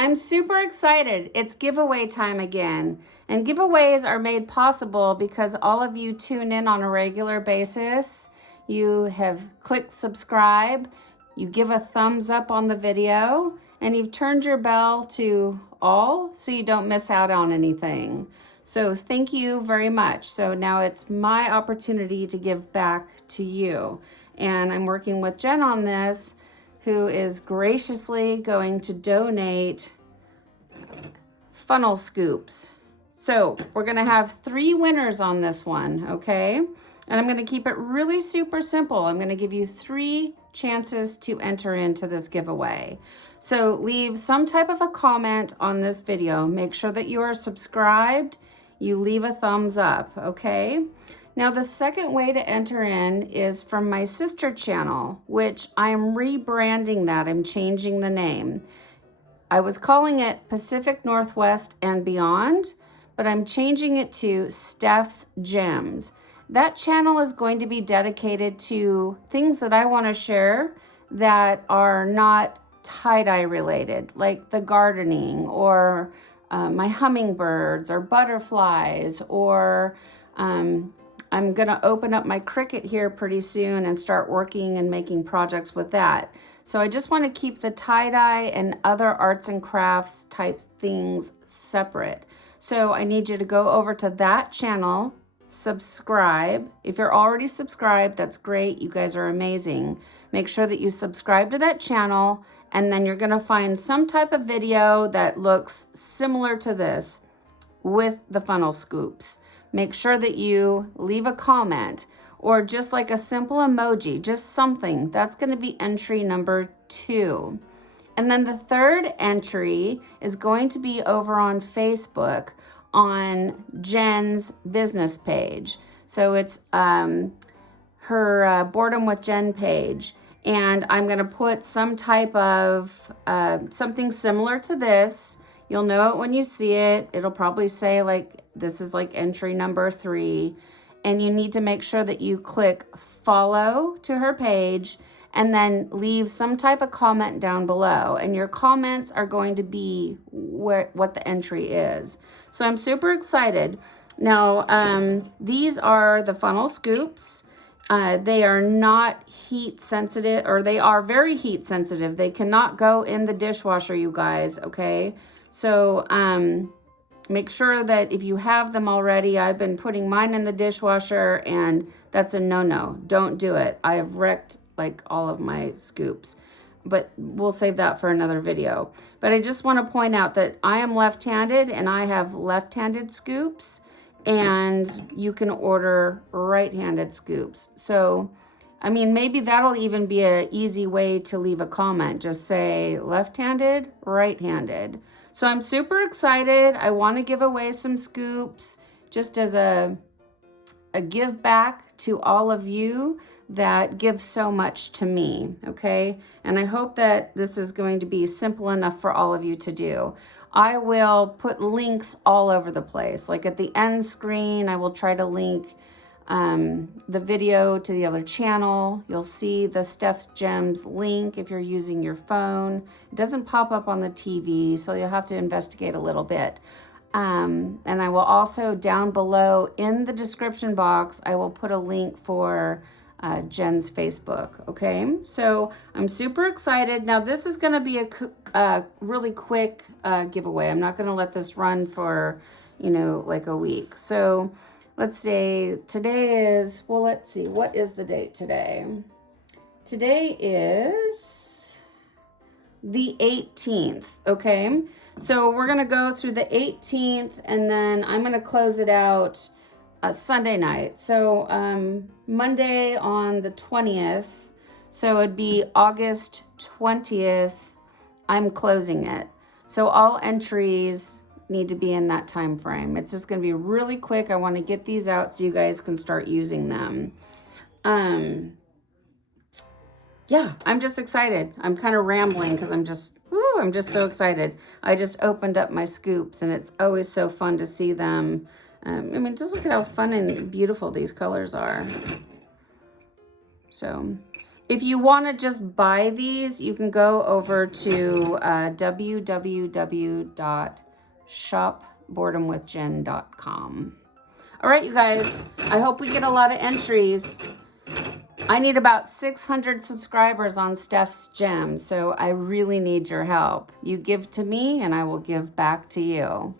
I'm super excited. It's giveaway time again. And giveaways are made possible because all of you tune in on a regular basis. You have clicked subscribe, you give a thumbs up on the video, and you've turned your bell to all so you don't miss out on anything. So thank you very much. So now it's my opportunity to give back to you. And I'm working with Jen on this, who is graciously going to donate funnel scoops. So we're gonna have 3 winners on this one, okay? And I'm gonna keep it really super simple. I'm gonna give you 3 chances to enter into this giveaway. So leave some type of a comment on this video. Make sure that you are subscribed. You leave a thumbs up, okay? Now the second way to enter in is from my sister channel, which I'm rebranding that. I'm changing the name. I was calling it Pacific Northwest and Beyond, but I'm changing it to STEPH'S Gems. That channel is going to be dedicated to things that I want to share that are not tie-dye related, like the gardening or my hummingbirds or butterflies, or I'm going to open up my Cricut here pretty soon and start working and making projects with that. So I just want to keep the tie-dye and other arts and crafts type things separate. So I need you to go over to that channel, subscribe. If you're already subscribed, that's great. You guys are amazing. Make sure that you subscribe to that channel, and then you're going to find some type of video that looks similar to this with the funnel scoops. Make sure that you leave a comment or just like a simple emoji, just something. That's going to be entry number 2. And then the third entry is going to be over on Facebook on Jen's business page. So it's her Boredom with Jen page. And I'm going to put some type of something similar to this. You'll know it when you see it. It'll probably say like, this is like entry number 3. And you need to make sure that you click follow to her page and then leave some type of comment down below. And your comments are going to be what the entry is. So I'm super excited. Now, these are the funnel scoops. They are not heat sensitive, or they are very heat sensitive. They cannot go in the dishwasher, you guys, okay? So make sure that if you have them already, I've been putting mine in the dishwasher, and that's a no-no. Don't do it. I have wrecked like all of my scoops, but we'll save that for another video. But I just want to point out that I am left-handed and I have left-handed scoops, and you can order right-handed scoops. So, I mean, maybe that'll even be an easy way to leave a comment. Just say left-handed, right-handed. So I'm super excited. I want to give away some scoops just as a give back to all of you that give so much to me, okay? And I hope that this is going to be simple enough for all of you to do. I will put links all over the place. Like at the end screen, I will try to link the video to the other channel. You'll see the STEPH'S Gems link if you're using your phone. It doesn't pop up on the TV, so you'll have to investigate a little bit. And I will also down below in the description box, I will put a link for Jen's Facebook, okay? So I'm super excited. Now this is gonna be a really quick giveaway. I'm not gonna let this run for, like a week. So let's see, today is, well, let's see, what is the date today? Today is the 18th, okay? So we're gonna go through the 18th, and then I'm gonna close it out Sunday night. So Monday on the 20th, so it'd be August 20th, I'm closing it. So all entries need to be in that time frame. It's just going to be really quick. I want to get these out so you guys can start using them. Yeah, I'm just excited. I'm kind of rambling because I'm just so excited. I just opened up my scoops, and it's always so fun to see them. I mean, just look at how fun and beautiful these colors are. So If you want to just buy these, you can go over to www.shopboredomwithjen.com. All right, you guys, I hope we get a lot of entries. I need about 600 subscribers on Steph's Gems, so I really need your help. You give to me and I will give back to you.